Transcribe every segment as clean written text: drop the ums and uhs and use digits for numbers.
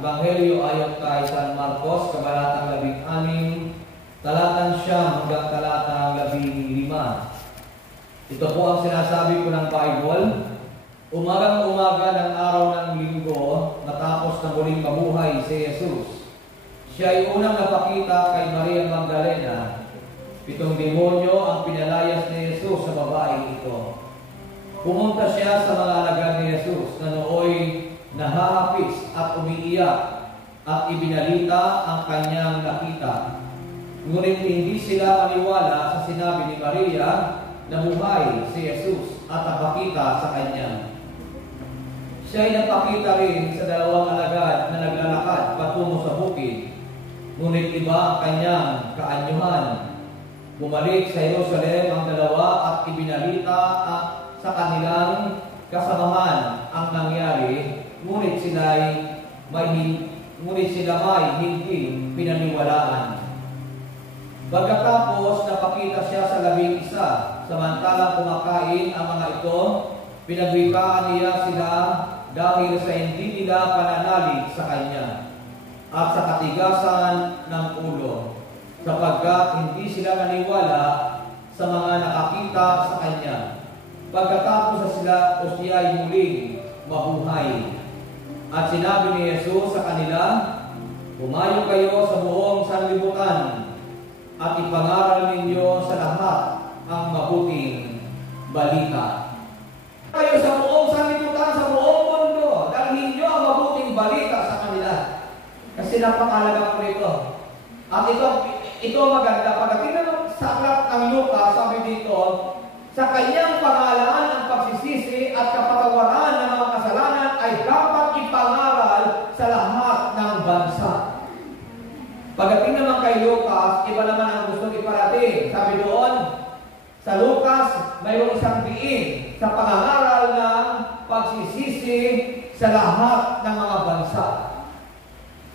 Ebanghelyo ayon kay San Marcos, kabanatang 16, talatang 9 hanggang talatang 15. Ito po ang sinasabi ko ng Bible. Umagang-umaga ng araw ng linggo, matapos na muling mabuhay si Jesus, siya ay unang napakita kay Maria Magdalena. 7 demonyo ang pinalayas ni Jesus sa babaeng ito. Pumunta siya sa mga alagad ni Jesus na nooy nahahapis at umiiyak at ibinalita ang kanyang nakita. Ngunit hindi sila maniwala sa sinabi ni Maria na buhay si Jesus at napakita sa kanya. Siya ay napakita rin sa 2 alagad na naglalakad patungo sa bukid. Ngunit iba ang kanyang kaanyuhan. Bumalik sa Jerusalem ang 2 at ibinalita sa kanilang kasamahan ang nangyari, ngunit sila may hindi pinaniwalaan. Pagkatapos napakita siya sa 11, samantalang kumakain ang mga ito, pinagwikaan niya sila dahil sa hindi nila pananalig sa kanya at sa katigasan ng ulo, sapagkat hindi sila naniwala sa mga nakakita sa kanya. Pagkatapos siya ay muling mabuhay. At sinabi ni Jesus sa kanila, "Humayo kayo sa buong sanlibutan at ipangaral ninyo sa lahat ang mabuting balita." Kayo sa buong sanlibutan, sa buong mundo, dalhin ninyo ang mabuting balita sa kanila. Kasi napakahalaga po ito. At ito maganda. Pagdating ng sa aklat ng Lucas, sabi dito, sa kanyang pangalan ang pagsisisi at kapatawaran ng mga kasalanan ay dapat ipangaral sa lahat ng bansa. Pagdating naman kay Lucas, iba naman ang gusto iparating. Sabi doon, sa Lucas, mayroong isang diin sa pangangaral ng pagsisisi sa lahat ng mga bansa.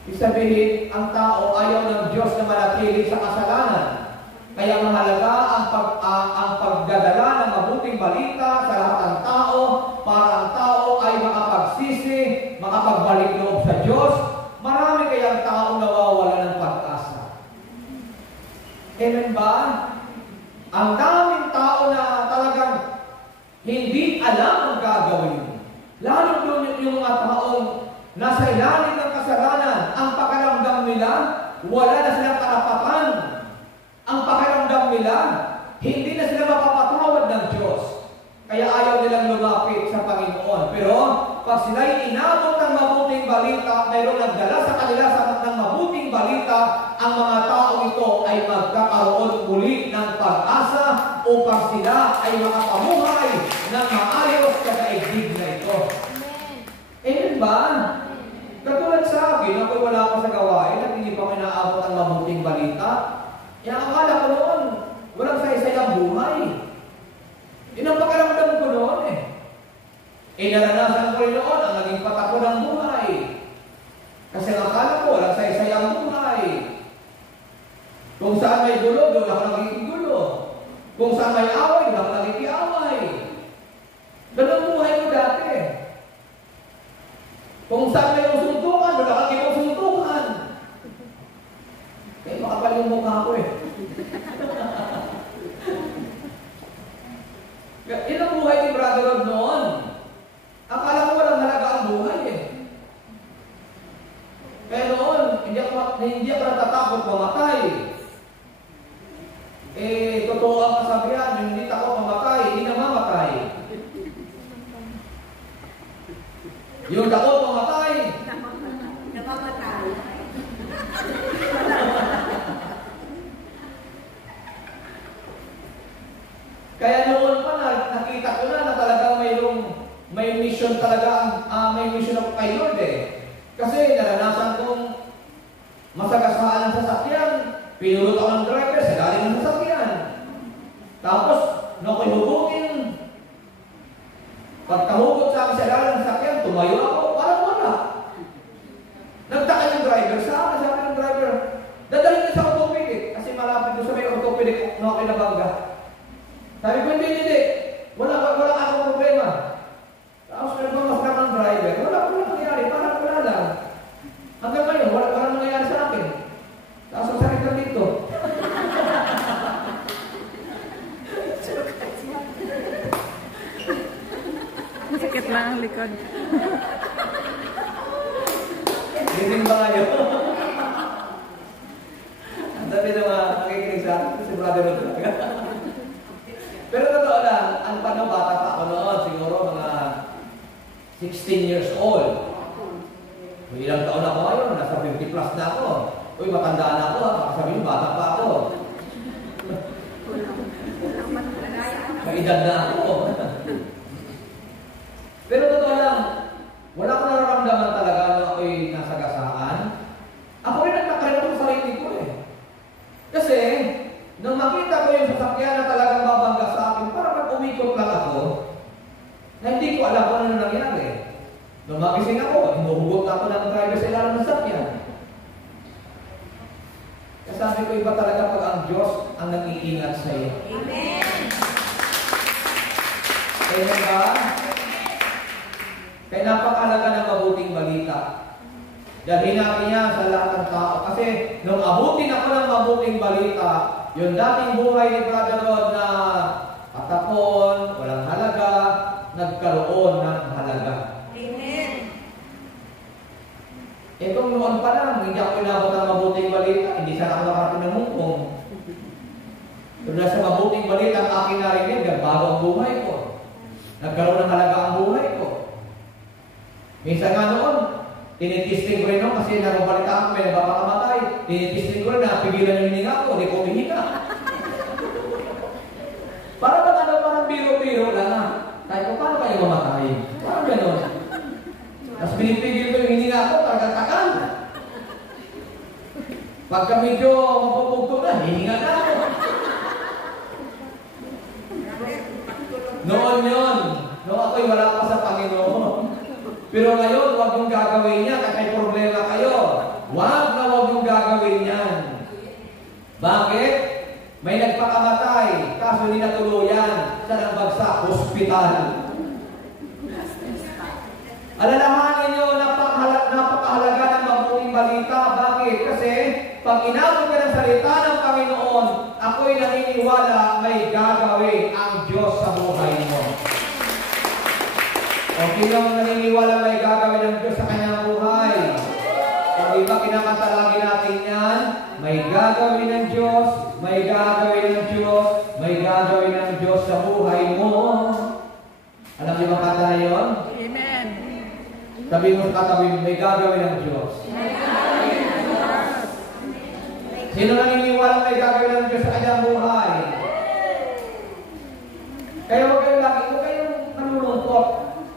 Ibig sabihin, ang tao ayaw ng Diyos na manatili sa kasalanan. Kaya mahalaga ang pagdadala ng mabuting balita sa lahat ng tao para ang tao ay makapagsisi, makapagbalik loob sa Diyos. Marami kayang taong nawawala ng pag-asa. Amen ba? Ang daming tao na talagang hindi alam ang gagawin. Lalo doon yung mga taong nasa ilalim ng kasalanan, ang pakiramdam nila, wala na silang karapatan. Ang pakiramdam nila, hindi na sila mapapatawad ng Diyos. Kaya ayaw nilang lumapit sa Panginoon. Pero, pag sila'y inabot ng mabuting balita, mayroong nagdala sa kanila ng mabuting balita, ang mga tao ito ay magkakaroon muli ng pag-asa upang sila ay makapamuhay ng maayos sa daigdig na ito. Amen ba? Katulad sa akin, ako'y wala pa sa gawain at hindi pa kinaabot ang mabuting balita. Yang akala ko noon, walang saysayang buhay. Yun ang pakiramdam ko noon naranasan ko rin noon ang naging patako ng buhay. Kasi ang akala ko, walang saysayang buhay. Kung saan may gulo, doon ako naging gulo. Kung saan may away, doon ako naging away. Ganun buhay ko dati. Kung saan may usuntukan, doon ako naging usuntukan. Eh, makapal yung mukha ko Yun ang buhay ni Brother Rod noon. Akala ko walang halaga ang buhay Kaya noon, hindi ako natatakot mamatay. Totoo ang kasabihan, yung hindi takot mamatay, hindi na mamatay. Yung takot mamatay, namamatay. Kaya noon pa nakita ko na talagang may mission talaga, may mission ako kay Lord Kasi naranasan kong masagasaan ng sasakyan, pinulot ako ng driver sa lalim ng sasakyan. Tapos, nung ako'y hugutin, pagkahugot sa akin sa lalim ng sasakyan, tumayo ako, parang wala. Nagtaka yung driver sa akin, sabi ng driver, dadalhin niya sa orthopedic, kasi malapit doon sa may orthopedic na ako kinabangga. Sabi ko, hindi. Wala akong problema. Tapos nagmamasdan ng driver. Wala nangyari. Parang wala lang. Gising ba ngayon? Ang dami na mga nakikinig sa akin, si Brother Rod talaga. Pero totoo lang, ang paano bata pa ako noon, siguro mga 16 years old. Kung ilang taon ako ngayon, nasa 50 plus na ako. Uy, matanda na ako, baka sabihin, bata pa ako. May edad na ako. Pero totoo lang, wala ko nararamdaman talaga na ako'y nasagasaan. Ako rin nagtakarin ako sa sarili ko eh. Kasi, nung makita ko yung sasakyan na talagang babangga sa akin, parang umikot lang ako, na hindi ko alam kung ano nangyari. Nung magising ako, hinuhugot ako ng driver sa ilalim ng sasakyan. Kaya sabi ko, iba talaga pag ang Diyos ang nag-iingat sa iyo. Amen! Kaya ba? Kaya napakalaga ng mabuting balita. Dahil natin yan sa lahat ng tao. Kasi nung abutin ako ng mabuting balita, yung dating buhay ni Brother Rod na patapon, walang halaga, nagkaroon ng halaga. Amen! Itong noon pa lang, hindi ako inabot ng mabuting balita, hindi sana ako nakarating ng mungkong. Pero nasa mabuting balita ang aking narinig, nagbago ang buhay ko. Nagkaroon ng halaga ang buhay ko. Minsan nga noon, tinitisting ko rin noon kasi narubalita ako, may nabapakamatay. Tinitisting ko rin na pigilan yung hininga ko, hindi ko humihinga. Parang biro-biro lang ha. Tayo ko, paano kayo mamatay? Parang gano'n. Tapos pinipigil ko yung hininga ko, parang tagal. Pagka medyo mapupugto na, hihinga na ako. Noon yun. Noong ako'y wala pa sa Panginoon. Pero ngayon, huwag yung gagawin niya. Kaya may problema kayo. Huwag yung gagawin yan. Bakit? May nagpakamatay. Kaso hindi natuluyan. Sa nagbagsak, hospital. Alalahanin nyo, napakahalaga ng mabuting balita. Bakit? Kasi, pag inabot ka ng salita ng Panginoon, ako'y naniniwala may gagawin ang Diyos sa buhay mo. O sinong naniniwala may gagawin ang Diyos sa kanyang buhay? O iba kinakatalagi natin yan, may gagawin ng Diyos, may gagawin ng Diyos, may gagawin ng Diyos sa buhay mo. Alam niyo ba kata na yun? Amen. Sabi mo sa katabi mo, may gagawin ng Diyos. Sino naniniwala may gagawin ng Diyos sa kanyang buhay? Kaya huwag kayong lagi, huwag kayong nanulungkot.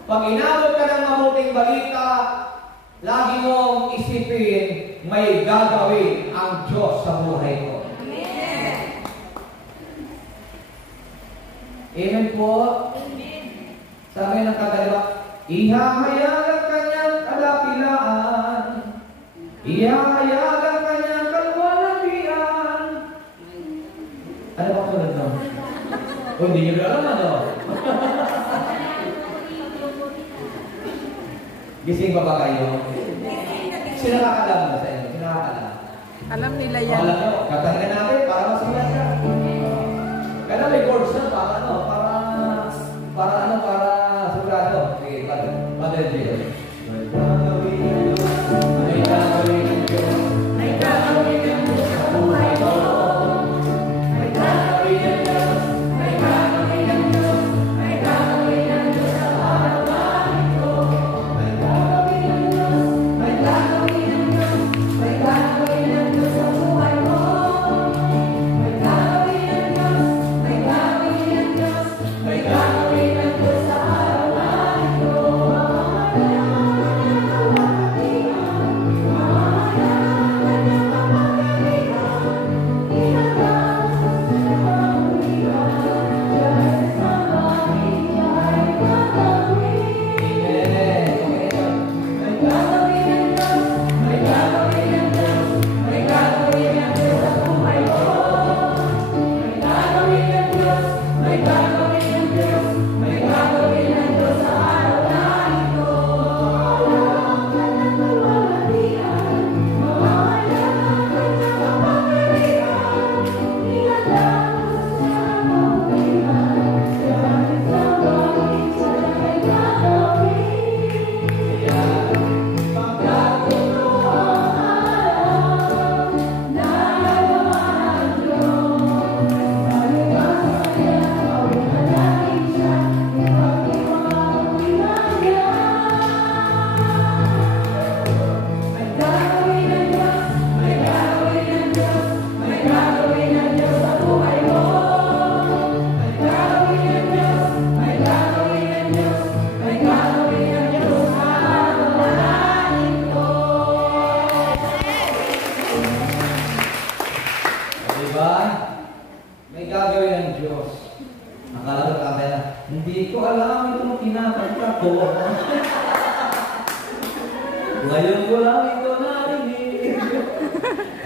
Pag inabot ka ng mabuting balita, lagi mong isipin, may gagawin ang Diyos sa buhay ko. Amen. Amen po. Amen. Sabi ng kadalawa, ihahayag ang kanyang kadakilaan, ihahayag ang kanyang kalwalhatian. Ano ba tulad no? O hindi nyo alam ano? Gising pa ba kayo? Sino nakakalam na sa inyo? Sino nakakalam? Alam nila yan. Alam nyo, katahin natin para masimulan ka. Kaya may chords na para sigurado. Okay, Father Jill. May gagawin ng Diyos. May gagawin ng Diyos sa buhay mo. May gagawin ng Diyos. May gagawin ng Diyos. May gagawin ng Diyos sa harapan ko. May gagawin ng Diyos. May gagawin ng Diyos. May gagawin ng Diyos sa buhay mo. May gagawin ng Diyos. May gagawin ng Diyos. May gagawin ng Diyos sa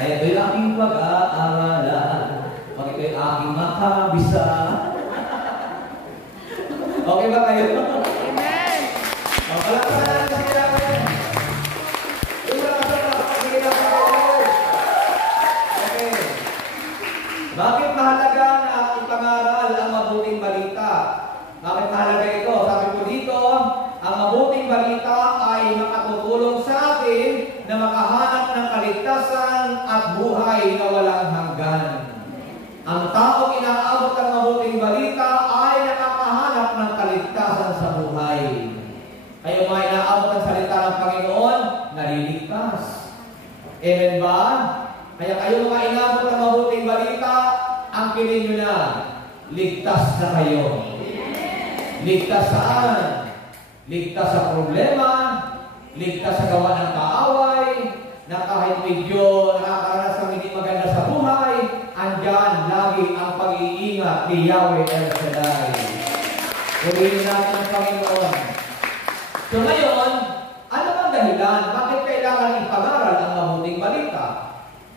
Kaya ito'y aking pag-aaralan. Pag ito'y aking makabisa. Okay ba kayo? Amen. O, palakpakan natin si Kailangan. Yung palakpakan si Kailangan. Okay. Bakit mahalaga na ipangaral ang mabuting balita? Bakit mahalaga ito? Sabi ko dito, ang mabuting balita ay makatutulong sa atin na makahanap ng kaligtasan at buhay na walang hanggan. Ang taong inaabot ng mabuting balita ay nakakahanap ng kaligtasan sa buhay. Kayo mga inaabot ng salita ng Panginoon, naliligtas. Amen ba? Kaya kayo mga inaabot ng mabuting balita, ang kilin nyo na, ligtas na kayo. Ligtas saan? Ligtas sa problema, ligtas sa gawa ng kaaway, na kahit medyo nakakaranas ng hindi maganda sa buhay, andyan lagi ang pag-iingat ni Yahweh El Shaddai. Purihin natin ang Panginoon. So ngayon, ano bang dahilan? Bakit kailangan ipangaral ang mabuting balita?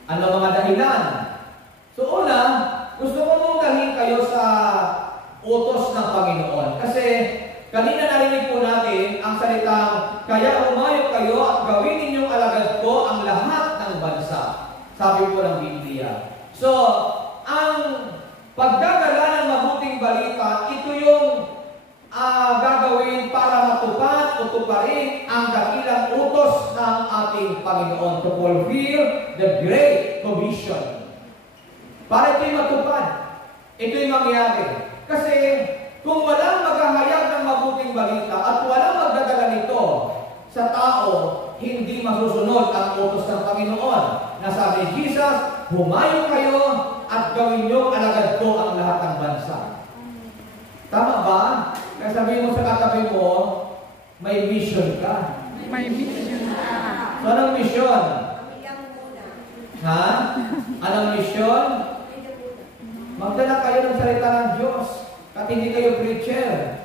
Ano mga dahilan? So una, gusto ko mong dalhin kayo sa utos ng Panginoon. Kasi kanina narinig po natin ang salitang, kaya umayo kayo at gawin ninyong alagad ko ang lahat ng bansa. Sabi po ng Biblia. So, ang pagdadala ng mabuting balita, ito yung gagawin para matupad o tuparin ang dakilang utos ng ating Panginoon to fulfill the Great Commission. Para ito'y matupad, ito'y mangyari. Kasi kung walang maghahayag ng mabuting balita at walang magdadala nito sa tao, hindi masusunod ang utos ng Panginoon. Nasabi ni Jesus, humayo kayo at gawin niyo alagad ko ang lahat ng bansa. Tama ba? Kaya sabihin mo sa katabi mo, may mission ka. May mission ka. So, anong mission? Ha? Anong mission? Magdala kayo ng salita ng Diyos. At hindi kayo preacher.